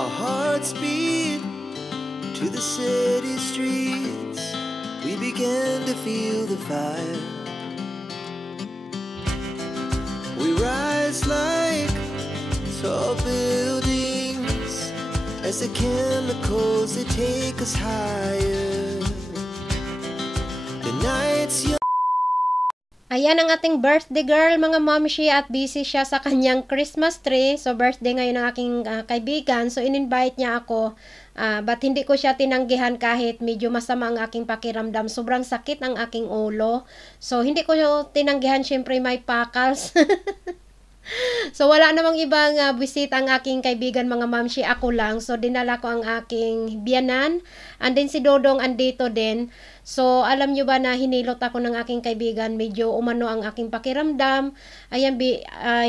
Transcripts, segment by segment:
Our hearts beat to the city streets. We began to feel the fire. We rise like tall buildings as the chemicals that take us higher. The night's young. Ayan ang ating birthday girl, mga momshi, at busy siya sa kanyang Christmas tree. So, birthday ngayon ng aking kaibigan. So, in-invite niya ako. But hindi ko siya tinanggihan kahit medyo masama ang aking pakiramdam. Sobrang sakit ang aking ulo. So, hindi ko tinanggihan. Syempre, may pakals. So, wala namang ibang bisita ang aking kaibigan, mga mamshi, ako lang. So, dinala ko ang aking biyanan. And then, si Dodong andito din. So, alam nyo ba na hinilot ako ng aking kaibigan? Medyo umano ang aking pakiramdam. Ayan,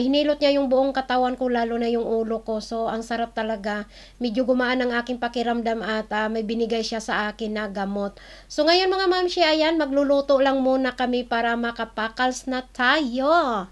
hinilot niya yung buong katawan ko, lalo na yung ulo ko. So, ang sarap talaga. Medyo gumaan ang aking pakiramdam at may binigay siya sa akin na gamot. So, ngayon mga mamshi, ayan, magluluto lang muna kami para makapakals na tayo.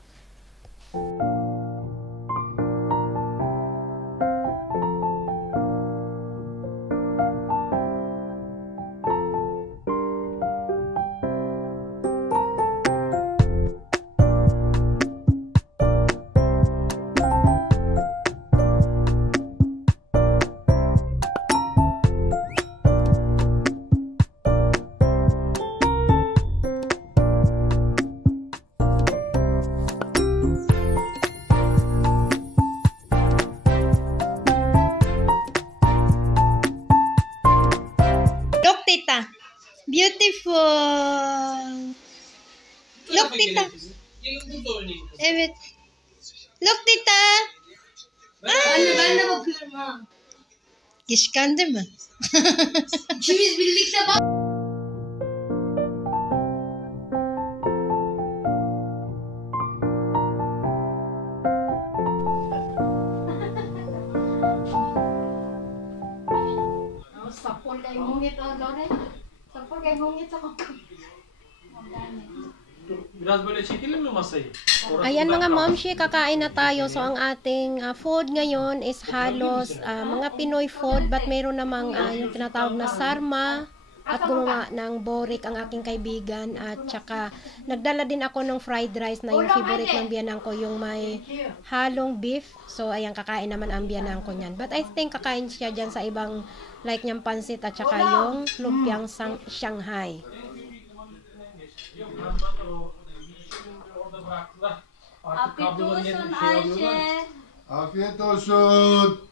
Look, tita. Beautiful. Look, tita. Evet. Look, tita. Anne ben de bakıyorum ha. Kıskandı mı? İkimiz birlikte bak. Sapol kay hungit o Lore. Sapol kay hungit sa kapag. Biraz böyle çekelim mi masayı? Ayan mga momshi, kakain na tayo. So ang ating food ngayon is halos mga Pinoy food, but mayroon namang yung tinatawag na sarma at gumawa ng borik ang aking kaibigan, at saka nagdala din ako ng fried rice na yung favorite ng biyanan ko, yung may halong beef. So ayan, kakain naman ang biyanan ko niyan. But I think kakain siya dyan sa ibang like niyang pansit at saka yung lumpiang Shanghai. Afiyet olsun Ayşe. Afiyet olsun.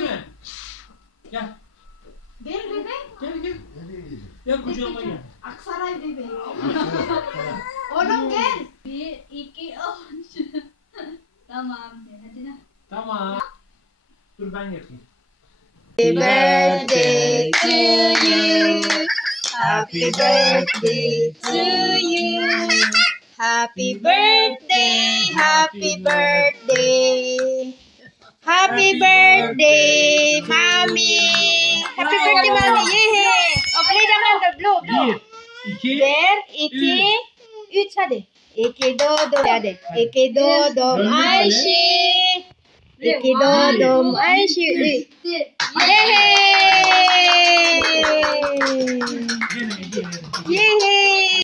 değil mi? Gel. Gel bebe. Gel gel. Nereye gideceksin? Gel kucağıma gel. Aksaray bebe. Oğlum gel. 1, 2, 3. Tamam. Hadi na. Tamam. Dur ben yapayım. Happy birthday to you. Happy birthday to you. Happy birthday, happy birthday. Happy birthday, Mommy. Happy birthday, Mommy. Yay! Oh, play naman the blow. 1, 2, 1, 2, 3 hadi. 2 dodom hadi. 2 dodom Ayşe. 2 dodom Ayşe. Yay! Yay!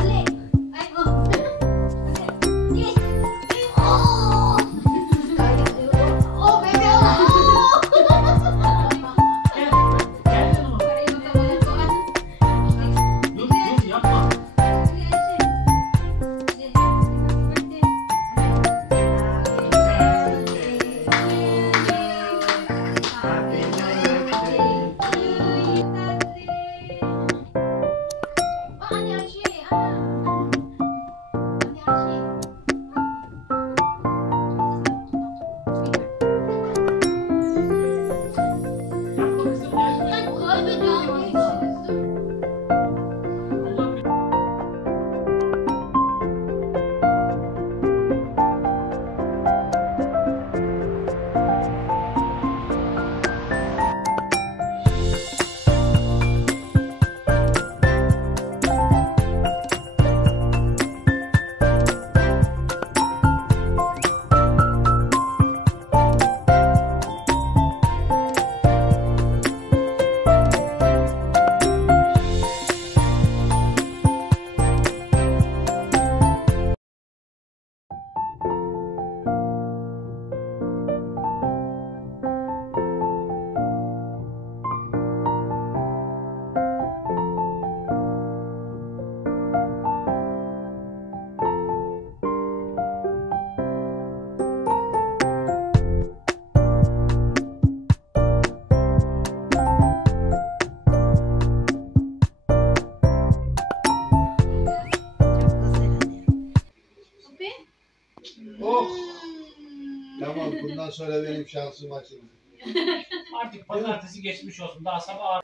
Ali. Ay, oh. Yes. Oh. Oh bebe. Oh. Gel. Gel yanıma. Pareho ka ba nito? Dur dur yapma. Ani Ayşe. Ani Ayşe. Yapma kızım gel. Ay kaybediyorum. Allah bir- Oh! Tamam bundan sonra benim şansım açıldı. Artık pazartesi geçmiş olsun. Daha sabah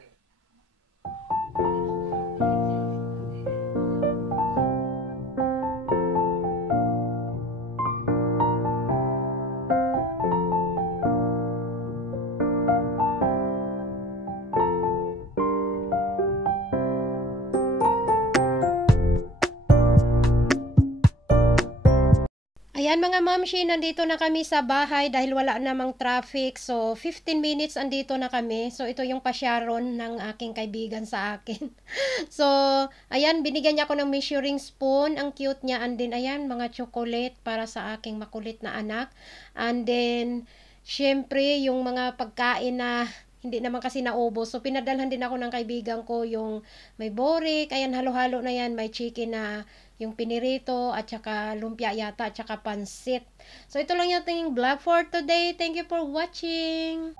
Ayan mga mamshi, nandito na kami sa bahay dahil wala namang traffic. So, 15 minutes andito na kami. So, ito yung pasyaron ng aking kaibigan sa akin. So, ayan, binigyan niya ako ng measuring spoon. Ang cute niya. And then, ayan, mga chocolate para sa aking makulit na anak. And then, syempre, yung mga pagkain na hindi naman kasi naubos. So, pinadalhan din ako ng kaibigan ko yung may borik. Ayan, halo-halo na yan. May chicken na yung pinirito at saka lumpia yata at saka pansit. So, ito lang yung ating vlog for today. Thank you for watching.